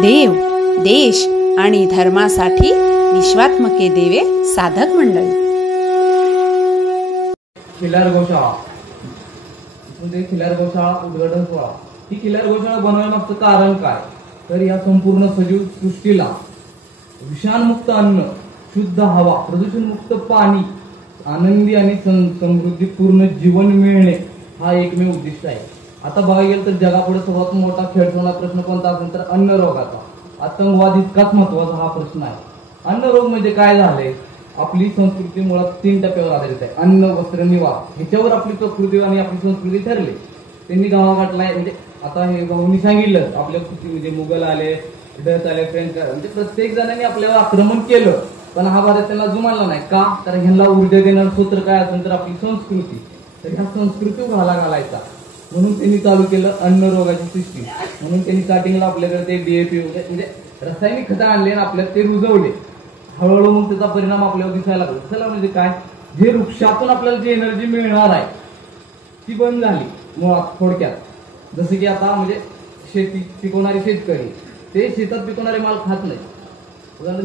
देव, देश आणि धर्मासाठी विश्वात्मके देवे साधक मंडळी. खिलार गोशाळा खिलार गोशाळा उद्घाटन सोहळा. ही खिलार गोशाळा बनवण्यामागचं कारण काय, तर या संपूर्ण सजीव सृष्टीला विषाणमुक्त अन्न, शुद्ध हवा, प्रदूषणमुक्त पाणी, आनंदी आणि समृद्धीपूर्ण जीवन मिळणे हा एकमेव उद्दिष्ट आहे. आता बघायला गेलं तर जगापुढे सर्वात मोठा खेळसोडा प्रश्न कोणता असेल तर अन्न रोगाचा. आतंकवाद इतकाच महत्वाचा हा प्रश्न आहे. अन्न रोग म्हणजे काय झाले, आपली संस्कृती मुळात 3 टप्प्यावर आधारित आहे. अन्न, वस्त्र, निवारा. ह्याच्यावर आपली प्रकृती आणि आपली संस्कृती ठरली. त्यांनी गावा गाठलाय. म्हणजे आता हे भाऊनी सांगितलं आपल्या म्हणजे मुघल आले, डच आले, फ्रेंच आले, म्हणजे प्रत्येक जणांनी आपल्यावर आक्रमण केलं, पण हा भारत त्यांना जुमानला नाही. का, तर ह्यांना ऊर्जा देणारं सूत्र काय असेल तर आपली संस्कृती. तर ह्या संस्कृती घाला घालायचा म्हणून त्यांनी चालू केलं अन्न रोगाची सिस्टीम. म्हणून त्यांनी स्टार्टिंगला आपल्याकडे ते डीएपी म्हणजे रासायनिक खतं आणले आणि आपल्याला ते रुजवले. हळूहळू मग त्याचा परिणाम आपल्यावर दिसायला लागला. चला म्हणजे काय, जे वृक्षातून आपल्याला जी एनर्जी मिळणार आहे ती बंद झाली मुळात. थोडक्यात जसं की आता म्हणजे शेती पिकवणारे शेतकरी ते शेतात पिकवणारे माल खात नाही.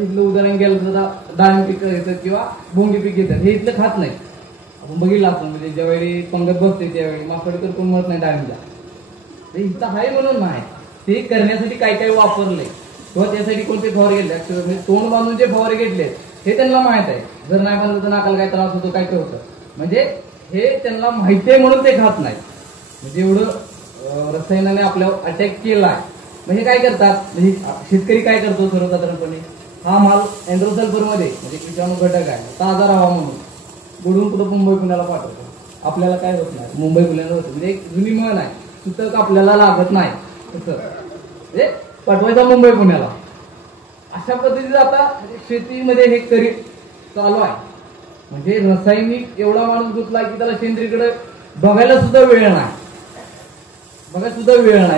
इथलं उदाहरण गेलं तर डाळिंब पीक घेतात किंवा भोंगी पीक घेतात, हे इथलं खात नाही. आपण बघितलं असं म्हणजे ज्यावेळी पंगत बसते त्यावेळी माकडे तर कोण म्हणत नाही डाळिंबला. ते इथं आहे म्हणून नाही, ते करण्यासाठी काय काय वापरलंय किंवा त्यासाठी कोणते फवारे घेतले, म्हणजे तोंड बांधून जे फवारे घेतले हे त्यांना माहित आहे. जर नाही बांधलं तर नाकाला काय त्रास होतो, काय काय होतं, म्हणजे हे त्यांना माहिती आहे म्हणून ते खात नाही. म्हणजे एवढं रसायनाने आपल्यावर अटॅक केला आहे. म्हणजे काय करतात, म्हणजे शेतकरी काय करतो सर्वसाधारणपणे, हा माल एन्ड्रोसल्फर मध्ये म्हणजे विषाणू घटक आहे, ताजा राहावा म्हणून बुडून कुठं मुंबई पुण्याला पाठवतो. आपल्याला काय होत नाही, मुंबई पुण्याला होतं. म्हणजे एक जुनी म्हण आहे, सुतक आपल्याला लागत नाही तसं म्हणजे पाठवायचा मुंबई पुण्याला. अशा पद्धतीचं आता शेतीमध्ये हे करी चालू आहे. म्हणजे रासायनिक एवढा माणूस गुंतला की त्याला सेंद्रियकडे बघायला सुद्धा वेळ नाही.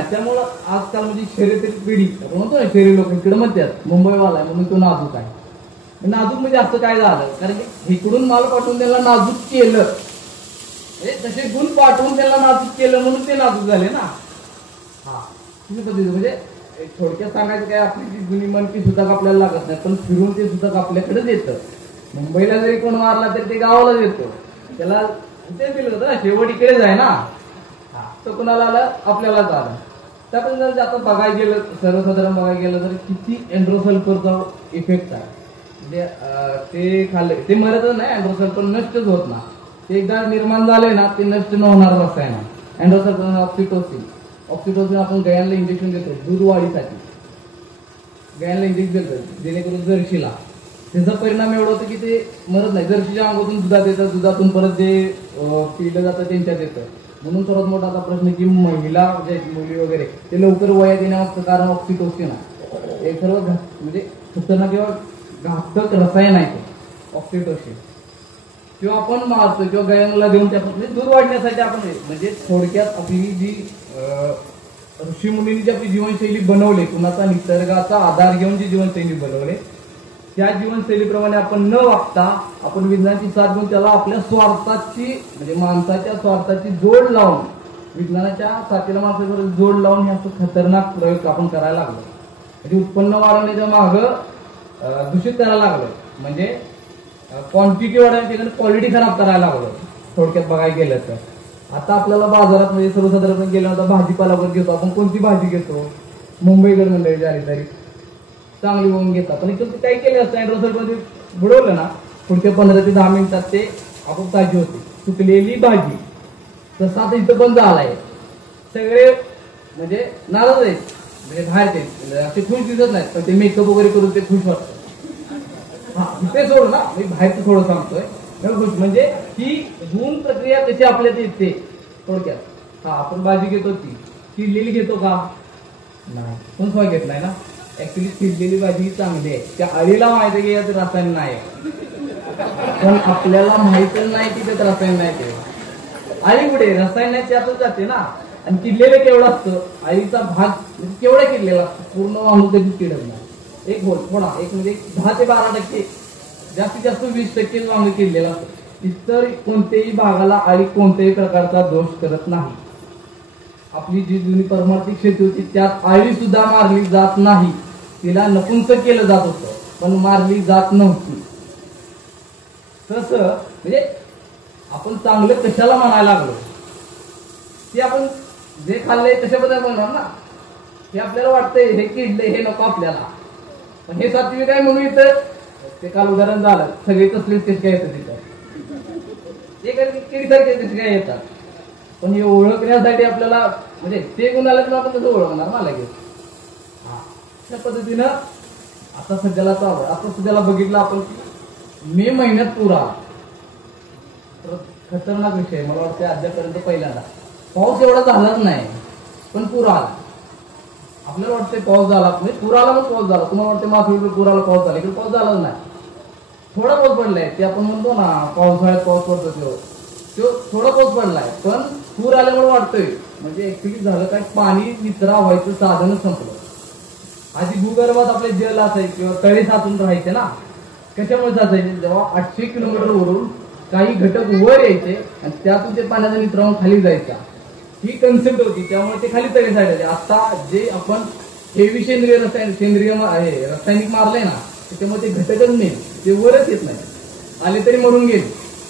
त्यामुळं आजकाल म्हणजे शर्यतीची पिढी आपण म्हणतो ना, शहरी लोक इकडे म्हणतात मुंबईवाला म्हणून तो नाजूक आहे. नाजूक म्हणजे असं काय झालं, कारण की इकडून माल पाठवून त्याला नाजूक केलं, तसे गुण पाठवून त्याला नाजूक केलं म्हणून ते नाजूक झाले ना. हा म्हणजे थोडक्यात सांगायचं काय, आपली जी जुनी मन ती सुद्धा आपल्याला लागत नाही, पण फिरून ते सुद्धा आपल्याकडेच येतं. मुंबईला जरी कोण मारला तरी ते गावालाच येतो. त्याला ते दिलं होतं शेवट इकडेच आहे ना. तर कुणाला आलं, आपल्यालाच आलं. त्यातून जर आता बघायला गेलं, सर्वसाधारण बघायला गेलं तर किती एन्ड्रोसल्फरचा इफेक्ट आहे. म्हणजे ते खाल्ले ते मरतच नाही, एन्ड्रोसल्फर नष्टच होत ना. ते एकदा निर्माण झाले ना ते नष्ट न होणार रसायन. एन्ड्रोसल्फर ऑक्सिटोसिन आपण गायांना इंजेक्शन देतो दूध वाढीसाठी. गायांना इंजेक्शन देतो जेणेकरून जर्शीला त्याचा परिणाम एवढा होतो की ते मरत नाही. जर्शीच्या अंगातून दुधात येतं, दुधातून परत जे पिलं जातं त्यांच्यात येतं. म्हणून सर्वात मोठा आता प्रश्न की महिला जे मुली वगैरे ते लवकर वयात येण्याचं कारण ऑक्सिटोसिन आहे. हे सर्व म्हणजे खतरनाक किंवा घातक रसायन आहे ते ऑक्सिटोसिन. किंवा आपण मारतो किंवा गायांना देऊन त्यापासून दूध वाढण्यासाठी आपण म्हणजे थोडक्यात आपली जी ऋषी मुनींनी जी आपली जीवनशैली बनवली, कुणाचा निसर्गाचा आधार घेऊन जी जीवनशैली बनवली, त्या जीवनशैलीप्रमाणे आपण न वागता आपण विज्ञानाची साथ घेऊन त्याला आपल्या स्वार्थाची म्हणजे माणसाच्या स्वार्थाची जोड लावून, विज्ञानाच्या साथीला माणसाबरोबर जोड लावून हे असं खतरनाक प्रयोग आपण करायला लागलो. म्हणजे उत्पन्न वाढवण्याच्या मागं दूषित करायला लागलो. म्हणजे क्वांटिटी वाढवण्याच्या क्वालिटी खराब करायला लागलो. थोडक्यात बघायला गेलं तर आता आपल्याला बाजारात म्हणजे सर्वसाधारण गेलं होतं भाजीपाला वगैरे घेतो आपण, कोणती भाजी घेतो, मुंबईकडे मंडळी आली तरी चांगली होऊन घेतात. पण इथं काय केलं असतं, एन्ड्रोसल्फरमध्ये बुडवलं ना पुढच्या 15 ते 10 मिनिटात ते आपण ताजी होती सुकलेली भाजी. तसा आता इथं पण झालाय. सगळे म्हणजे नाराज आहेत, म्हणजे बाहेर ते खुश दिसत नाहीत, पण ते मेकअप वगैरे करून ते खुश वाटतं. हा इथे सोड ना, मी बाहेरचं थोडं सांगतोय. म्हणजे ही धुवून प्रक्रिया कशी आपल्यात येते थोडक्यात. हा आपण भाजी घेतो ती चिरलेली घेतो का, नाही, पण सोय घेत नाही ना. ऍक्च्युली चिरलेली भाजी चांगली आहे, त्या अळीला माहिती आहे की यात रसायन नाही, पण आपल्याला माहितच नाही की त्यात रसायन नाही. ते अळी कुठे रसायन नाही त्यातच जाते ना. आणि किडलेलं केवढं असतं, अळीचा भाग केवढा किडलेला असतो, पूर्ण वाहू कधीच किडत नाही. एक थोडा एक म्हणजे 10 ते 12% जास्तीत जास्त 20% वांग किडलेला असतो. इतर कोणत्याही भागाला अळी कोणत्याही प्रकारचा दोष करत नाही. आपली जी जुनी परमार्थिक शेती होती त्यात आळी सुद्धा मारली जात नाही. तिला नपुंसक केलं जात होतं पण मारली जात नव्हती. तसं म्हणजे आपण चांगलं कशाला म्हणायला लागलो ते आपण जे खाल्लंय तशाबद्दल म्हणणार ना. हे आपल्याला वाटतंय हे किडलंय हे नको आपल्याला, पण हे सात्विक आहे म्हणून इथं ते काल उदाहरण झालं. सगळे तसलेच कसे काय येतात तिथं, ते किडीसारखे कसे काय येतात. पण हे ओळखण्यासाठी आपल्याला म्हणजे ते गुण आलं तर आपण कसं ओळखणार ना लगेच. हा त्या पद्धतीनं आता सध्याला चालू आहे. आता सध्याला बघितलं आपण मे महिन्यात पूर आला तर खतरनाक विषय. मला वाटतं अद्यापर्यंत पहिल्यांदा पाऊस एवढा झालाच नाही पण पूर आला. आपल्याला वाटतंय पाऊस झाला म्हणजे पूर आला मग पाऊस झाला. तुम्हाला वाटतं माथेरान पूर आला पाऊस झाला, इकडे पाऊस झालाच नाही. थोडा पाऊस पडलाय ते आपण म्हणतो ना पावसाळ्यात पाऊस पडतो तो थोडा पाऊस पडलाय पण पूर आल्यामुळे वाटतोय म्हणजे ऍक्च्युली झालं काय पाणी निचरा व्हायचं साधनच संपलं. आधी भूगर्भात आपले जल असायचे किंवा तळे साचून राहायचे ना. कशामुळे साचायचे, जेव्हा 800 किलोमीटर वरून काही घटक वर यायचे आणि त्यातून ते पाण्याचा निचरा खाली जायचा. ही कन्सेप्ट होती त्यामुळे ते खाली तळे साठायचे. आता जे आपण हेवी सेंद्रिय रासायनिक मारलंय ना त्याच्यामुळे ते घटकच नाही, ते वरच येत नाही. आले तरी मरून गेले.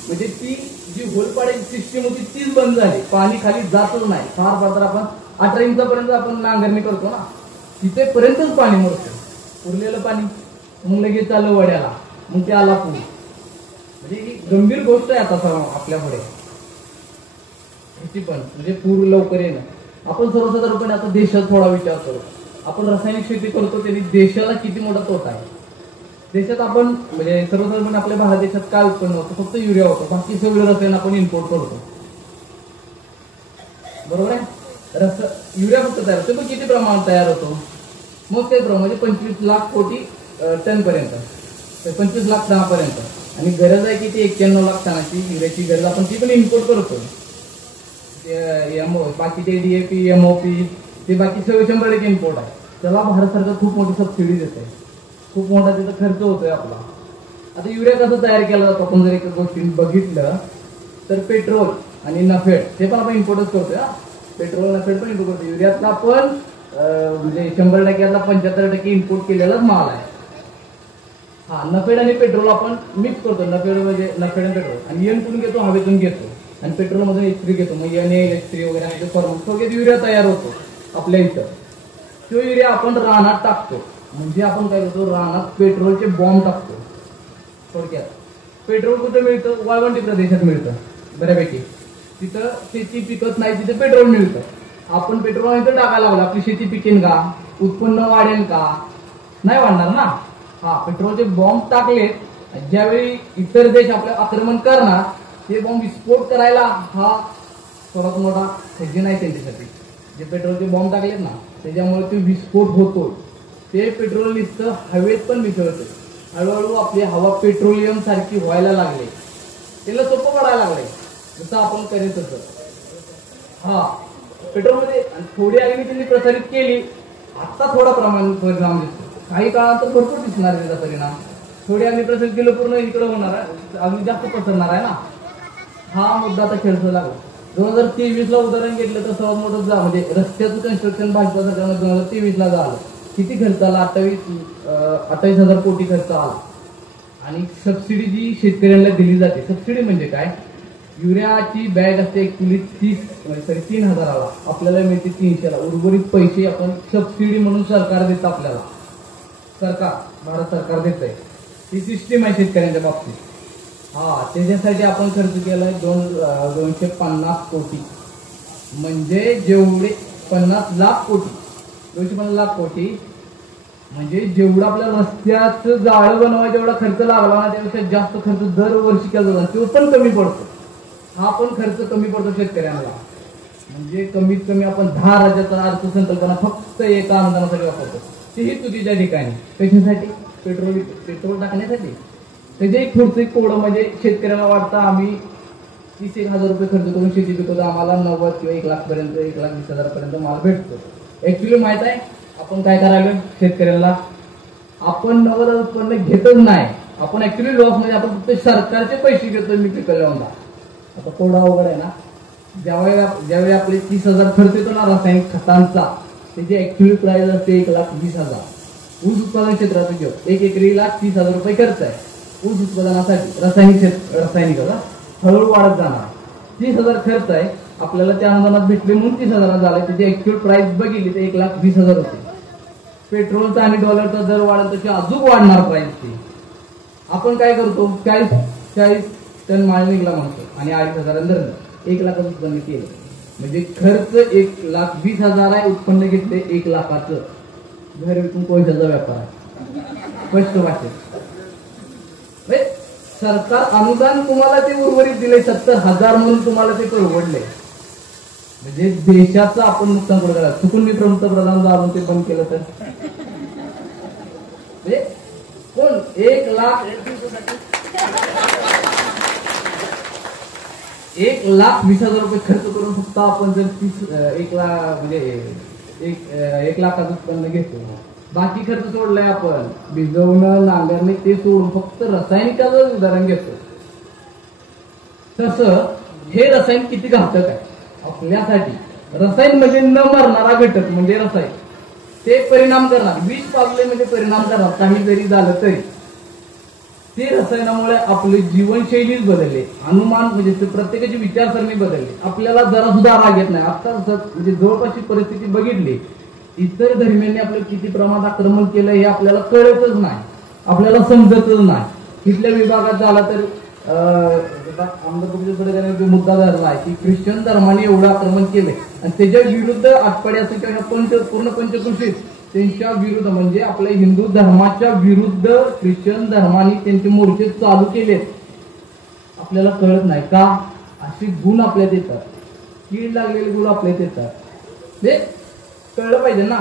म्हणजे ती जी होलपाड्याची सिस्टीम होती तीच बंद झाली. पाणी खाली जातच नाही. फार फार तर आपण 18 इंचापर्यंत आपण नांगरणी करतो ना तिथेपर्यंतच पाणी मरतं. उरलेलं पाणी मग लगेच चाललं वड्याला, मग ते आला पूर. म्हणजे ही गंभीर गोष्ट आहे आता आपल्या पुढे ह्याची पण म्हणजे पूर लवकर येणं. आपण सर्वसाधारणपणे आता देशात थोडा विचार करू. आपण रासायनिक शेती करतो त्यांनी देशाला किती मोठा तोटा आहे. देशात आपण म्हणजे सर्वसाधारणपणे आपल्या भारत देशात काय उत्पन्न होतं, फक्त युरिया होतं. बाकी सगळं रसायन आपण इम्पोर्ट करतो, बरोबर आहे. युरिया फक्त तयार होतो पण किती प्रमाणात तयार होतो मग ते म्हणजे 25 लाख कोटी टन पर्यंत, 25 लाख टनापर्यंत. आणि गरज आहे की ती 91 लाख टनाची युरियाची गरज आपण ती पण इम्पोर्ट करतो. बाकीचे DAP MOP ते बाकी 100% इम्पोर्ट आहे. त्याला भारत सरकार खूप मोठी सबसिडी देते, खूप मोठा त्याचा खर्च होतोय आपला. आता युरिया कसं तयार केला जातो आपण जर एका गोष्टी बघितलं तर पेट्रोल आणि नफेड ते पण आपण इम्पोर्टच करतोय. पेट्रोल नफेड पण इम्पोर्ट करतो. युरियातला आपण म्हणजे 100%, 75% इम्पोर्ट केलेलाच माल आहे. हा नफेड आणि पेट्रोल आपण मिक्स करतो. नफेड म्हणजे नफेड आणि पेट्रोल आणि एन कुठून घेतो, हवेतून घेतो. आणि पेट्रोल मधून H3 घेतो. मग NA वगैरे आहे थोडक्यात युरिया तयार होतो आपल्या इथं. तो युरिया आपण रानात टाकतो. म्हणजे आपण काय करतो, रानात पेट्रोलचे बॉम्ब टाकतो. थोडक्यात पेट्रोल कुठं मिळतं, वाळवंटी प्रदेशात मिळतं बऱ्यापैकी. तिथं शेती पिकत नाही, तिथे पेट्रोल मिळतं. आपण पेट्रोल इथं टाकायला लागलो, आपली शेती पिकेन का, उत्पन्न वाढेल का, नाही वाढणार ना. हा पेट्रोलचे बॉम्ब टाकलेत, ज्यावेळी इतर देश आपल्या आक्रमण करणार ते बॉम्ब विस्फोट करायला हा सर्वात मोठा खजिना आहे त्यांच्यासाठी. जे पेट्रोलचे बॉम्ब टाकलेत ना त्याच्यामुळे ते विस्फोट होतो. ते पेट्रोल नुसतं हवेत पण मिसळते. हळूहळू आपली हवा पेट्रोलियम सारखी व्हायला लागले. त्याला सोपं पडायला लागले जसं आपण करेल तसं. हा पेट्रोलमध्ये थोडी अग्नी त्यांनी प्रसारित केली. आता थोडा परिणाम दिसतो, काही काळात तर भरपूर दिसणार आहे त्याचा परिणाम. थोडी अग्नी प्रसारित केलं पूर्ण इकडे होणार आहे, अग्नी जास्त पसरणार आहे ना. हा मुद्दा आता खेळतो लागला. 2023 ला उदाहरण घेतलं तर सर्वात मोठं म्हणजे रस्त्याचं कन्स्ट्रक्शन भाजपा सरकारनं 2023 ला झालं. किती खर्च आला, 28,000 कोटी खर्च आला. आणि सबसिडी जी शेतकऱ्यांना दिली जाते, सबसिडी म्हणजे काय, युरियाची बॅग असते ऍक्च्युली 3,000ला, आपल्याला मिळते 300ला. उर्वरित पैसे आपण सबसिडी म्हणून सरकार देतं आपल्याला. भारत सरकार देत आहे. ही सिस्टीम आहे शेतकऱ्यांच्या बाबतीत. हा त्याच्यासाठी आपण खर्च केलाय 250 कोटी. म्हणजे जेवढे 50 लाख कोटी, 250 लाख कोटी म्हणजे जेवढा आपल्या रस्त्याचं जाळं बनवायचं जेवढा खर्च लागला ना त्यापेक्षा जास्त खर्च दरवर्षी केला जातो. तो पण कमी पडतो. हा पण खर्च कमी पडतो शेतकऱ्यांना. म्हणजे कमीत कमी आपण 10 राज्याचा अर्थसंकल्पना फक्त एका अनुदानासाठी वापरतो. तेही चुकीच्या ठिकाणी. कशासाठी, पेट्रोल टाकण्यासाठी. त्याचे एक पुढचं कोडं म्हणजे शेतकऱ्याला वाटतं आम्ही 30,000 रुपये खर्च करून शेती पिकवतो, आम्हाला 90 किंवा 1 लाख पर्यंत, 1,20,000 पर्यंत माल भेटतो. ऍक्च्युली माहित आहे आपण काय करायला शेतकऱ्याला, आपण 90,000 उत्पन्न घेतच नाही. आपण ऍक्च्युली लॉस म्हणजे आपण फक्त सरकारचे पैसे घेतो मी पिकवल्यावर. आता कोडा अवघड आहे ना. ज्यावेळी आपले 30,000 खर्च येतो ना रासायनिक खतांचा, त्याची ऍक्च्युअली प्राइस असते 1,20,000. ऊस उत्पादन क्षेत्रात घेऊ 1 एकरीला 30,000 रुपये खर्च आहे ऊस उत्पादनासाठी. रासायनिक हळूहळू वाढत जाणार. 30,000 खर्च आहे, आपल्याला त्या अनुदानात भेटले म्हणून 30,000 झाले. त्याची ऍक्च्युअल प्राइस बघितली तर 1,20,000 होते. पेट्रोलचा आणि डॉलरचा दर वाढेल तशी अजून वाढणार प्राइस ती. आपण काय करतो, 40 टन माल निघला म्हणतो आणि 2,500 धरलं, 1,00,000 उत्पन्न केलं. म्हणजे खर्च 1,20,000 आहे, उत्पन्न घेतले 1,00,000. घर विकून पैशाचा व्यापार आहे. स्पष्ट भाषेत सरकार अनुदान तुम्हाला ते उर्वरित दिले 70,000 म्हणून तुम्हाला ते परवडले. म्हणजे देशाचं आपण नुकसान कुठं करा. चुकून मी पंतप्रधान जाऊन ते बंद केलं तर कोण 1,20,000 रुपये खर्च करून फक्त आपण जर 1,00,000 उत्पन्न घेतो. बाकी खर्च सोडलाय आपण, भिजवणं नांगरणे ते सोडून फक्त रासायनिकाचं उदाहरण घेतो. तसं हे रसायन किती घातक आहे आपल्यासाठी. रसायन म्हणजे न मरणारा घटक म्हणजे रसायन. ते परिणाम करणार, विष पाजले म्हणजे परिणाम करणार. काही जरी झालं तरी ते रसायनामुळे आपली जीवनशैलीच बदलली. अनुमान म्हणजे प्रत्येकाची विचारसरणी बदलली. आपल्याला जरा सुद्धा राग येत नाही. आता म्हणजे जवळपासची परिस्थिती बघितली, इतर धर्मियांनी आपलं किती प्रमाणात आक्रमण केलं हे आपल्याला कळतच नाही, आपल्याला समजतच नाही. तिथल्या विभागात झाला तर आमदार मुद्दा धरला आहे की ख्रिश्चन धर्माने एवढं आक्रमण केलंय आणि त्याच्या विरुद्ध आटपाडी असं किंवा पूर्ण पंचकृषीत त्यांच्या विरुद्ध म्हणजे आपल्या हिंदू धर्माच्या विरुद्ध ख्रिश्चन धर्माने त्यांचे मोर्चे चालू केलेत. आपल्याला कळत नाही का. असे गुण आपल्यात येतात, कीड लागलेले गुण आपल्यात येतात. हे कळलं पाहिजे ना.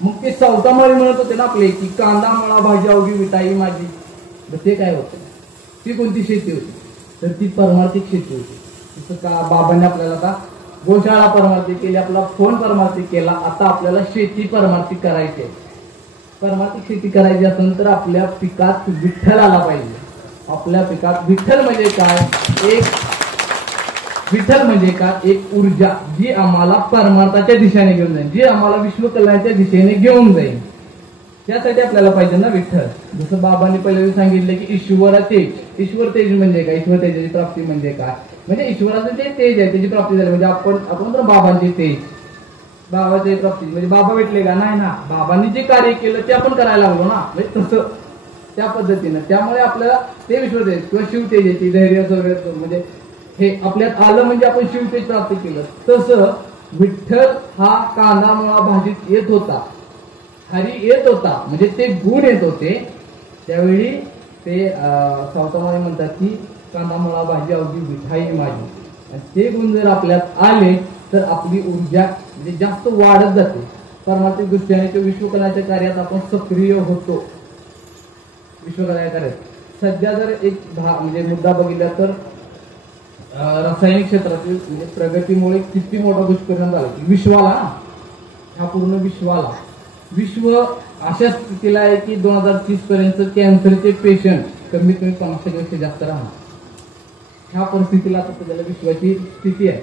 मग ते सावतामाळी म्हणत होते ना आपले की कांदा मळा भाजी अवघी विटाई माझी. ते काय होतं, ती कोणती शेती होती तर ती परमार्थिक शेती होती. तिथं का बाबांनी आपल्याला का गोशाळा परमार्थिक केली, आपला फोन परमार्थिक केला. आता आपल्याला शेती परमार्थिक करायची आहे. परमार्थिक शेती करायची असेल तर आपल्या पिकात विठ्ठल आला पाहिजे. आपल्या पिकात विठ्ठल म्हणजे काय, विठ्ठल म्हणजे काय, एक ऊर्जा जी आम्हाला परमार्थाच्या दिशेने घेऊन जाईल, जी आम्हाला विश्वकल्याणाच्या दिशेने घेऊन जाईल. त्यासाठी आपल्याला पाहिजे ना विठ्ठल. जसं बाबांनी पहिले सांगितलं की ईश्वर तेज. ईश्वर तेज म्हणजे काय, ईश्वर तेजाची प्राप्ती म्हणजे काय, म्हणजे ईश्वराचं जे तेज आहे त्याची प्राप्ती झाली. म्हणजे आपण तर बाबांचे तेज, बाबाची प्राप्ती म्हणजे बाबा भेटले का नाही ना. बाबांनी जे कार्य केलं ते आपण करायला लागलो ना, म्हणजे तसं त्या पद्धतीनं. त्यामुळे आपल्याला ते विश्वतेज किंवा शिवतेजाची धैर्य सगळं म्हणजे हे आपल्यात आलं म्हणजे आपण शिवतेज प्राप्त केलं. तसं विठ्ठल हा कांदा मुळा भाजीत येत होता, हरी येत होता, म्हणजे ते गुण येत होते. त्यावेळी ते सावतामाळी म्हणतात की कांदा मुळा भाजी अवघी मिठाई माझी. आणि ते गुण जर आपल्यात आले तर आपली ऊर्जा म्हणजे जास्त वाढत जाते. परमार्थिक दृष्टीने विश्वकलाच्या कार्यात आपण सक्रिय होतो. विश्वकला कार्यात सध्या जर एक म्हणजे मुद्दा बघितला तर रासायनिक क्षेत्रातील म्हणजे प्रगतीमुळे किती मोठा दुष्परिणाम झाला की विश्वाला, ह्या पूर्ण विश्वाला, विश्व अशा स्थितीला आहे की 2030 पर्यंत कॅन्सरचे पेशंट कमीत कमी 50% जास्त राहणार. ह्या परिस्थितीला आता त्याला विश्वाची स्थिती आहे.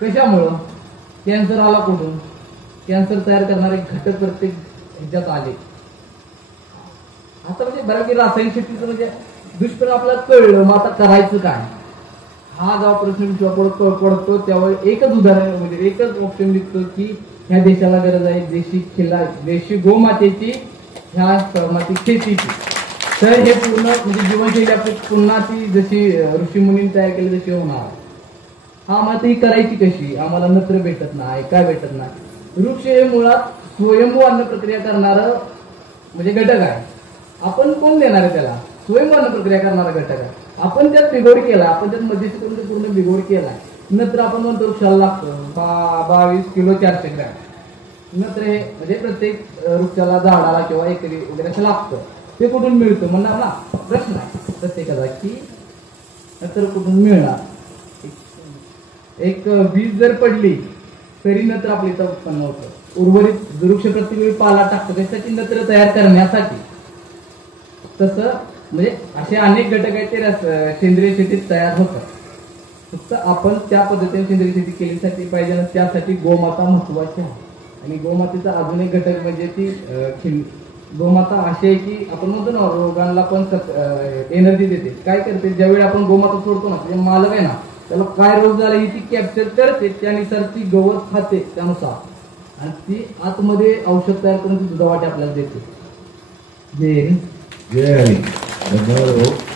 कशामुळं कॅन्सर आला कुठून, कॅन्सर तयार करणारे घटक प्रत्येक ह्याच्यात आले. आता म्हणजे बऱ्यापैकी रासायनिक शेतीचं म्हणजे दुष्परिणाम आपल्याला कळलं. मग आता करायचं काय, हा जेव्हा प्रश्न विश्वापुढे पडतो त्यावेळी एकच उदाहरण म्हणजे एकच ऑप्शन निघतो की ह्या देशाला गरज आहे देशी गोमातेची, ह्या परमार्थिक शेतीची. तर हे पूर्ण म्हणजे जीवनशैली आपली पुन्हा ती जशी ऋषीमुनी तयार केली तशी होणार. हा मात्र ही करायची कशी, आम्हाला नत्र भेटत नाही, काय भेटत नाही. वृक्ष हे मुळात स्वयंभू अन्न प्रक्रिया करणार म्हणजे घटक आहे. आपण कोण देणार आहे त्याला, स्वयंभू अन्न प्रक्रिया करणारा घटक आहे. आपण त्यात बिघोड केला, आपण त्यात मध्यस्थी करून पूर्ण बिघोड केलाय. नंतर आपण म्हणतो वृक्षाला लागतं 22 किलो 400 ग्रॅम नंतर हे म्हणजे प्रत्येक वृक्षाला झाडाला किंवा एकरी वगैरे असं लागतं. ते कुठून मिळतं म्हणणार ना, प्रश्न आहे प्रत्येकाचा की नंतर कुठून मिळणार. एक वीज जर पडली तरी नंतर आपली इथं उत्पन्न होतं. उर्वरित वृक्ष प्रत्येक वेळी पाला टाकतो त्यासाठी नंतर तयार करण्यासाठी. तसं म्हणजे असे अनेक घटक आहेत ते सेंद्रिय शेतीत तयार होतात. फक्त आपण त्या पद्धतीने सेंद्रिय शेती केलीसाठी पाहिजे आणि त्यासाठी गोमाता महत्वाची आहे. आणि गोमातेचा अजून एक घटक म्हणजे ती गोमाता अशी आहे की आपण म्हणतो ना रोगांना पण एनर्जी देते. काय करते, ज्यावेळी आपण गोमाता सोडतो ना, म्हणजे मालक आहे ना, त्याला काय रोग झाला ही ती कॅप्चर करते, त्यानुसार ती गवत खाते त्यानुसार, आणि ती आतमध्ये औषध तयार करून ती दुधावाटे आपल्याला देते. जय हरी. धन्यवाद भाऊ.